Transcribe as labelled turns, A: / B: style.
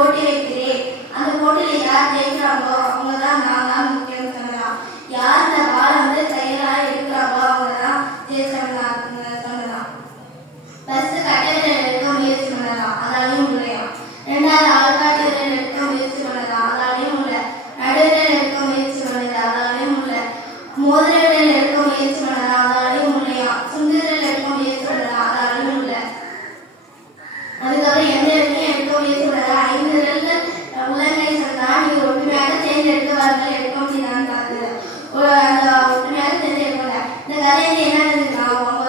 A: போட்டி வைக்கிறேன் அந்த போட்டியில யார் ஜெயிக்கிறாங்களோ அவங்கதான் நான் தான் முக்கியம் சொல்லலாம் யார் இந்த பால் வந்து கையெல்லாம் எடுக்கிறாங்களோ அவங்கதான் தான் ஜெயிச்சாங்களாம் சொல்லலாம் ஃபர்ஸ்ட் கட்டத்தில் எடுக்க முயற்சி பண்ணலாம் அதாலையும் முடியா ரெண்டாவது ஆள்காட்டியில் எடுக்க முயற்சி பண்ணலாம் அதாலையும் முடியல நடுவில் எடுக்க முயற்சி பண்ணல அதாலையும் முடியல மோதிர காரணம் என்னன்னா